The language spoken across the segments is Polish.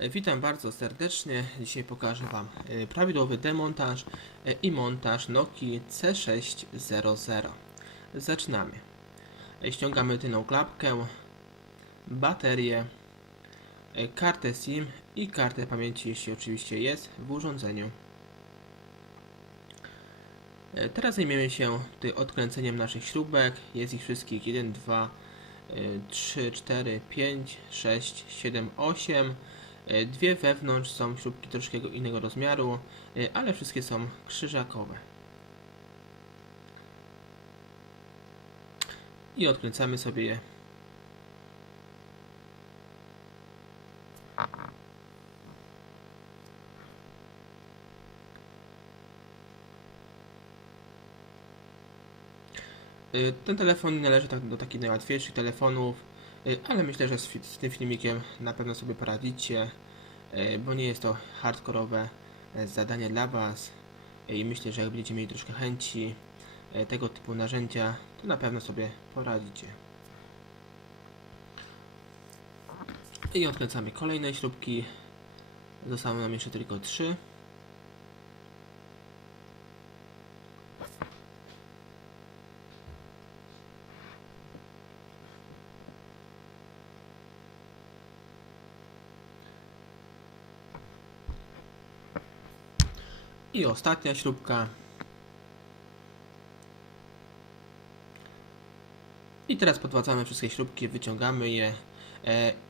Witam bardzo serdecznie. Dzisiaj pokażę Wam prawidłowy demontaż i montaż Nokii C600. Zaczynamy. Ściągamy tylną klapkę, baterię, kartę SIM i kartę pamięci, jeśli oczywiście jest w urządzeniu. Teraz zajmiemy się tutaj odkręceniem naszych śrubek. Jest ich wszystkich 1, 2, 3, 4, 5, 6, 7, 8. Dwie wewnątrz są śrubki troszkę innego rozmiaru, ale wszystkie są krzyżakowe. I odkręcamy sobie je. Ten telefon nie należy do takich najłatwiejszych telefonów, ale myślę, że z tym filmikiem na pewno sobie poradzicie, bo nie jest to hardkorowe zadanie dla Was i myślę, że jak będziecie mieli troszkę chęci tego typu narzędzia, to na pewno sobie poradzicie. I odkręcamy kolejne śrubki. Zostały nam jeszcze tylko 3. I ostatnia śrubka. I teraz podwadzamy wszystkie śrubki, wyciągamy je.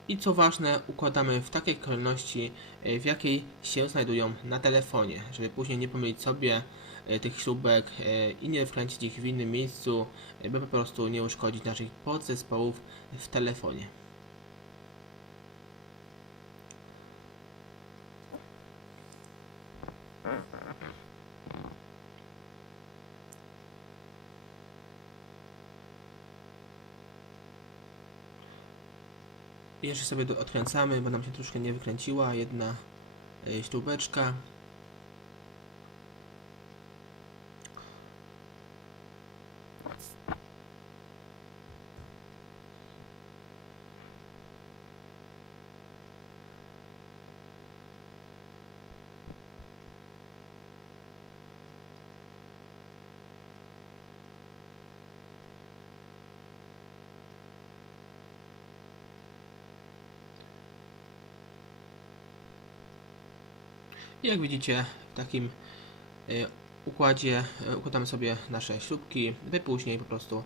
I co ważne, układamy w takiej kolejności, w jakiej się znajdują na telefonie, żeby później nie pomylić sobie tych śrubek i nie wkręcić ich w innym miejscu, by po prostu nie uszkodzić naszych podzespołów w telefonie. Jeszcze sobie odkręcamy, bo nam się troszkę nie wykręciła jedna śrubeczka. I jak widzicie, w takim układzie układamy sobie nasze śrubki, by później po prostu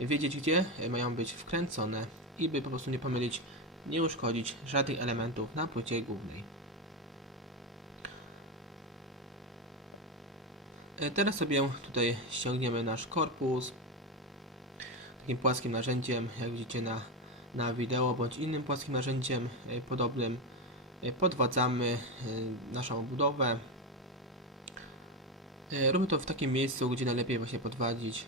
wiedzieć, gdzie mają być wkręcone i by po prostu nie pomylić, nie uszkodzić żadnych elementów na płycie głównej. Teraz sobie tutaj ściągniemy nasz korpus takim płaskim narzędziem, jak widzicie na wideo, bądź innym płaskim narzędziem podobnym. Podwadzamy naszą obudowę. Robimy to w takim miejscu, gdzie najlepiej właśnie podwadzić.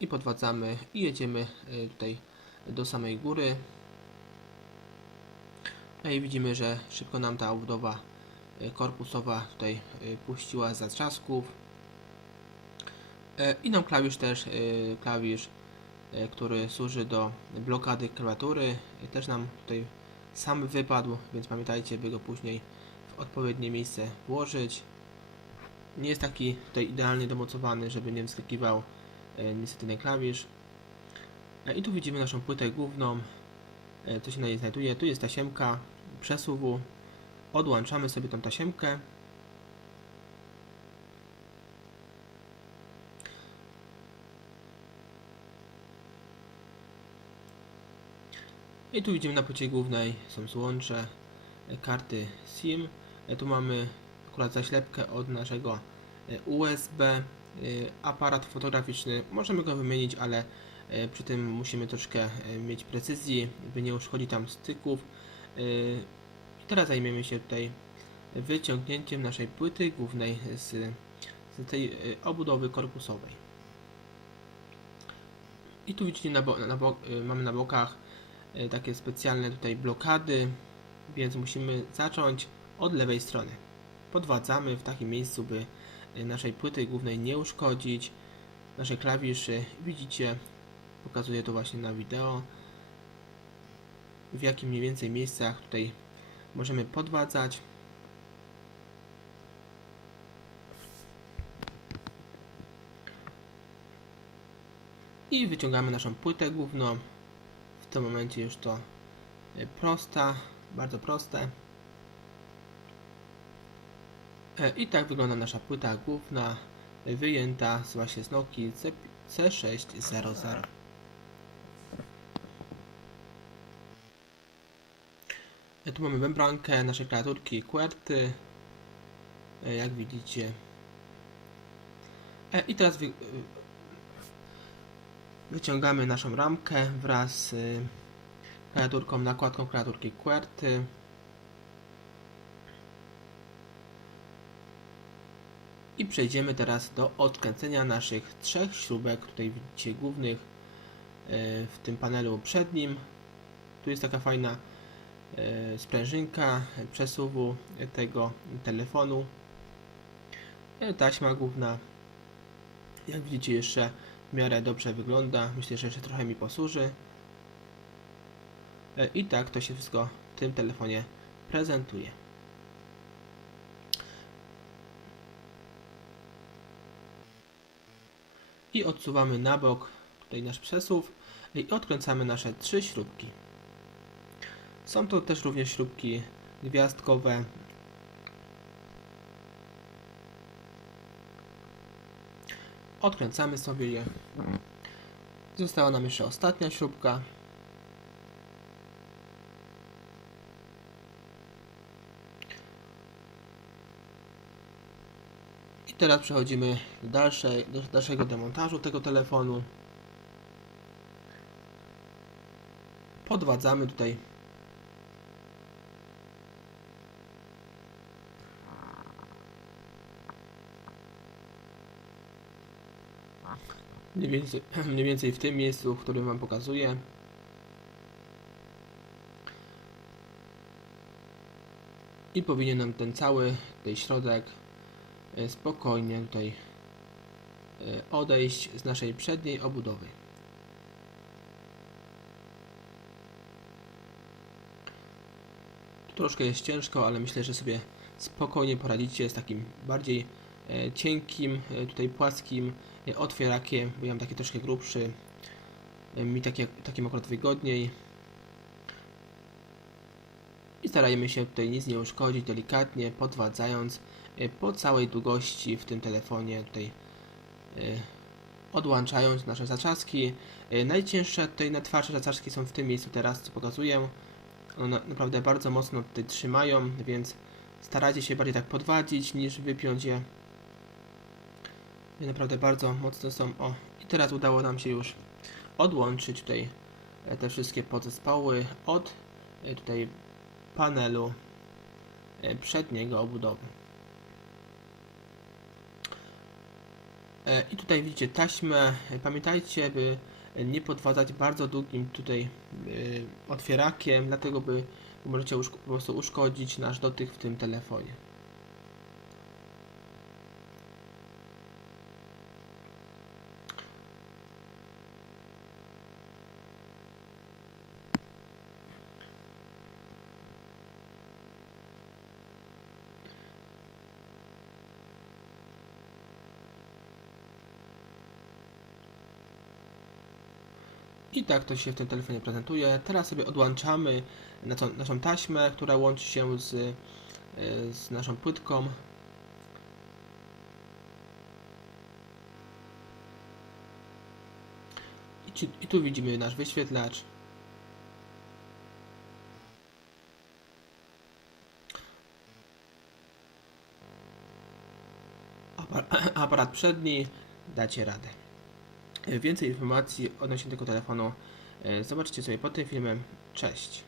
I podwadzamy i jedziemy tutaj do samej góry. I widzimy, że szybko nam ta obudowa korpusowa tutaj puściła z zatrzasków. I nam klawisz też, który służy do blokady klawiatury, też nam tutaj sam wypadł, więc pamiętajcie, by go później w odpowiednie miejsce włożyć. Nie jest taki tutaj idealnie domocowany, żeby nie wyskakiwał niestety ten klawisz. I tu widzimy naszą płytę główną, co się na niej znajduje. Tu jest tasiemka przesuwu. Odłączamy sobie tą tasiemkę. I tu widzimy na płycie głównej są złącze karty SIM. Tu mamy akurat zaślepkę od naszego USB. Aparat fotograficzny, możemy go wymienić, ale przy tym musimy troszkę mieć precyzji, by nie uszkodzić tam styków. I teraz zajmiemy się tutaj wyciągnięciem naszej płyty głównej z tej obudowy korpusowej. I tu widzicie mamy na bokach takie specjalne tutaj blokady, więc musimy zacząć od lewej strony. Podwadzamy w takim miejscu, by naszej płyty głównej nie uszkodzić. Nasze klawiszy, widzicie, pokazuję to właśnie na wideo. w jakim mniej więcej miejscach tutaj możemy podwadzać. I wyciągamy naszą płytę główną. W tym momencie już to prosta, bardzo proste. I tak wygląda nasza płyta główna, wyjęta właśnie z Nokii C600. Tu mamy membrankę naszej klawiaturki QWERTY, jak widzicie. I teraz wyciągamy naszą ramkę wraz z klawiaturką, nakładką klawiaturki QWERTY. I przejdziemy teraz do odkręcenia naszych 3 śrubek, tutaj widzicie głównych w tym panelu przednim. Tu jest taka fajna sprężynka przesuwu tego telefonu. Taśma główna, jak widzicie, jeszcze w miarę dobrze wygląda. Myślę, że jeszcze trochę mi posłuży. I tak to się wszystko w tym telefonie prezentuje. I odsuwamy na bok tutaj nasz przesuw i odkręcamy nasze 3 śrubki. Są to też również śrubki gwiazdkowe. Odkręcamy sobie je. Została nam jeszcze ostatnia śrubka. I teraz przechodzimy do dalszego demontażu tego telefonu. Podwadzamy tutaj mniej więcej w tym miejscu, w którym Wam pokazuję. I powinien nam ten cały tutaj środek spokojnie tutaj odejść z naszej przedniej obudowy. Troszkę jest ciężko, ale myślę, że sobie spokojnie poradzicie z takim bardziej cienkim, tutaj płaskim otwierakiem, bo ja mam taki troszkę grubszy, mi takim akurat wygodniej. I starajmy się tutaj nic nie uszkodzić, delikatnie podwadzając po całej długości w tym telefonie, tutaj odłączając nasze zaczaski. Najcięższe tutaj najtwardsze zaczaski są w tym miejscu teraz, co pokazuję. One naprawdę bardzo mocno tutaj trzymają, więc starajcie się bardziej tak podwadzić niż wypiąć je. Naprawdę bardzo mocno są. O, i teraz udało nam się już odłączyć tutaj te wszystkie podzespoły od tutaj panelu przedniego obudowy. I tutaj widzicie taśmę. Pamiętajcie, by nie podwadzać bardzo długim tutaj otwierakiem, dlatego by możecie po prostu uszkodzić nasz dotyk w tym telefonie. I tak to się w tym telefonie prezentuje. Teraz sobie odłączamy naszą taśmę, która łączy się z naszą płytką. I tu widzimy nasz wyświetlacz. Aparat przedni, dacie radę. Więcej informacji odnośnie tego telefonu zobaczcie sobie pod tym filmem. Cześć!